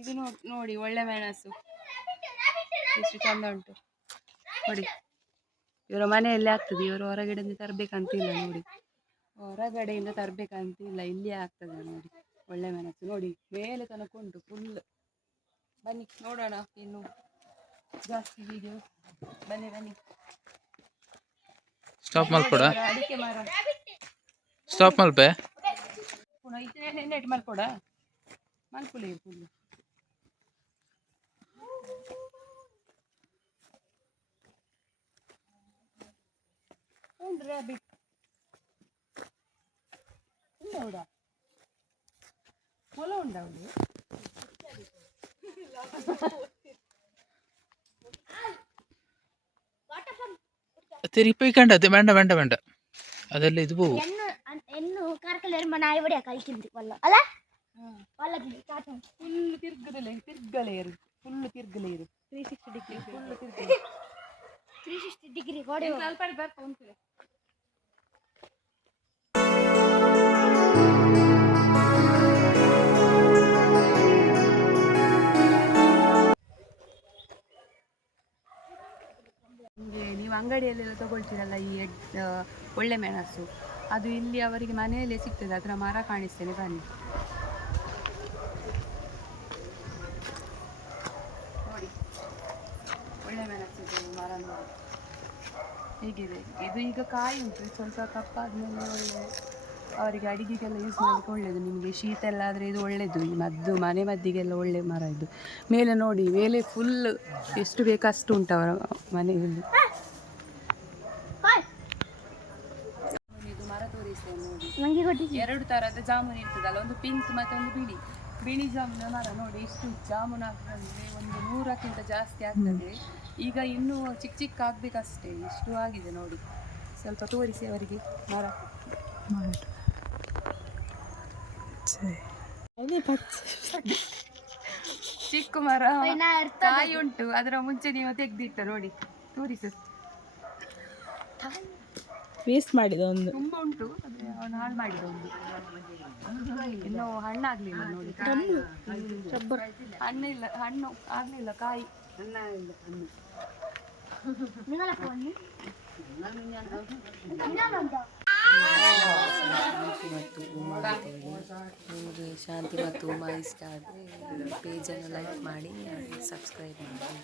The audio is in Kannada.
ಇದು ನೋಡಿ ಒಳ್ಳೆ ಮೆಣಸು ಎಷ್ಟು ಚಂದ ಉಂಟು ನೋಡಿ. ಇವರ ಮನೆಯಲ್ಲೇ ಆಗ್ತದೆ, ಇವರು ಹೊರಗಡೆಯಿಂದ ತರಬೇಕಂತಿಲ್ಲ ನೋಡಿ, ಹೊರಗಡೆಯಿಂದ ತರಬೇಕಂತಿಲ್ಲ, ಇಲ್ಲಿಯೇ ಆಗ್ತದೆ ನೋಡಿ. ಒಳ್ಳೆ ಮೆಣಸು ನೋಡಿ, ಮೇಲೆ ತನಕ ಉಂಟು ಫುಲ್. ಬನ್ನಿ ನೋಡೋಣ ಇನ್ನು ಜಾಸ್ತಿ ವಿಡಿಯೋ. ಬನ್ನಿ ಬನ್ನಿ. ಸ್ಟಾಪ್ ಮಾಡ್ಕೊಡ, ಅಡಿಕೆ ಮರ ಸ್ಟಾಪ್ ಮಲ್ಪೆ ನೆಟ್ ಮಾಡ್ಕೊಡ ಮಲ್ಕುಲಿ full. rabbit udah bola udah തിരിപ്പിക്കണ്ട വേണ്ട വേണ്ട വേണ്ട അതല്ല ഇത് പോവും എന്നു കറക്കലേർ മന ഇവിടെ കളിക്കുന്നു വല്ല അല്ല വല്ലതി കാട്ടം ഫുൾ തിർഗലേർ ഫുൾ തിർഗലേർ 360 ഡിഗ്രി ഫുൾ തിർഗലേർ 360 ഡിഗ്രി കോടെ ಸ್ವಲ್ಪ ಬರ್ತಾ ಉಂಟು. ನೀವು ಅಂಗಡಿಯಲ್ಲೆಲ್ಲ ತಗೊಳ್ತೀರಲ್ಲ ಈ ಒಳ್ಳೆ ಮೆಣಸು, ಅದು ಇಲ್ಲಿ ಅವರಿಗೆ ಮನೆಯಲ್ಲೇ ಸಿಗ್ತದೆ. ಅದರ ಮರ ಕಾಣಿಸ್ತೇನೆ ಬನ್ನಿ ನೋಡಿ. ಒಳ್ಳೆ ಮೆಣಸು ಮರ ನೋಡಿ ಹೇಗಿದೆ. ಇದು ಈಗ ಕಾಯಿ ಉಂಟು, ಸ್ವಲ್ಪ ಕಪ್ಪಾದ್ಮೇಲೆ ಒಳ್ಳೆ ಅವರಿಗೆ ಅಡಿಗೆಗೆಲ್ಲ ಯೂಸ್ ಮಾಡಲಿಕ್ಕೆ ಒಳ್ಳೆಯದು. ನಿಮಗೆ ಶೀತ ಎಲ್ಲ ಆದರೆ ಇದು ಒಳ್ಳೆಯದು, ಈ ಮದ್ದು ಮನೆ ಮದ್ದಿಗೆಲ್ಲ ಒಳ್ಳೆ ಮರ ಇದು. ಮೇಲೆ ನೋಡಿ, ಮೇಲೆ ಫುಲ್ ಎಷ್ಟು ಬೇಕಷ್ಟು ಉಂಟು ಅವರ ಮನೆಯಲ್ಲಿ. ಇದು ಮರ ತೋರಿಸ್ತೇನೆ ನೋಡಿ. 2 ಥರದ ಜಾಮೂನು ಇರ್ತದಲ್ಲ, ಒಂದು ಪಿಂಕ್ ಮತ್ತು ಒಂದು ಬಿಳಿ ಜಾಮೂನ ಮರ ನೋಡಿ. ಎಷ್ಟು ಜಾಮೂನು ಆಗ್ತದೆ, ಒಂದು 100ಕ್ಕಿಂತ ಜಾಸ್ತಿ ಆಗ್ತದೆ. ಈಗ ಇನ್ನೂ ಚಿಕ್ಕ ಚಿಕ್ಕ ಆಗಬೇಕಷ್ಟೇ, ಇಷ್ಟು ಆಗಿದೆ ನೋಡಿ. ಸ್ವಲ್ಪ ತೋರಿಸಿ ಅವರಿಗೆ ಮರ. ಚಿಕ್ಕ ಮರ ಕಾಯಿ ಉಂಟು, ಅದರ ಮುಂಚೆ ನೀವು ತೆಗ್ದಿಟ್ಟ ನೋಡಿ. ತೋರಿಸು, ವೇಸ್ಟ್ ಮಾಡಿದ ಒಂದು ತುಂಬ ಉಂಟು, ಅದೇ ಅವನು ಹಾಳು ಮಾಡಿದ ಒಂದು. ಇನ್ನು ಹಣ್ಣಾಗ್ಲಿಲ್ಲ ನೋಡಿ. ಹಣ್ಣಿಲ್ಲ, ಹಣ್ಣು ಆಗ್ಲಿಲ್ಲ, ಕಾಯಿ ಹಣ್ಣು. ನಿಮಗೆ ಶಾಂತಿ ಮತ್ತು ಉಮಾ ಇಷ್ಟ ಆದರೆ ಪೇಜನ್ನು ಲೈಕ್ ಮಾಡಿ, ಸಬ್ಸ್ಕ್ರೈಬ್ ಮಾಡಿ.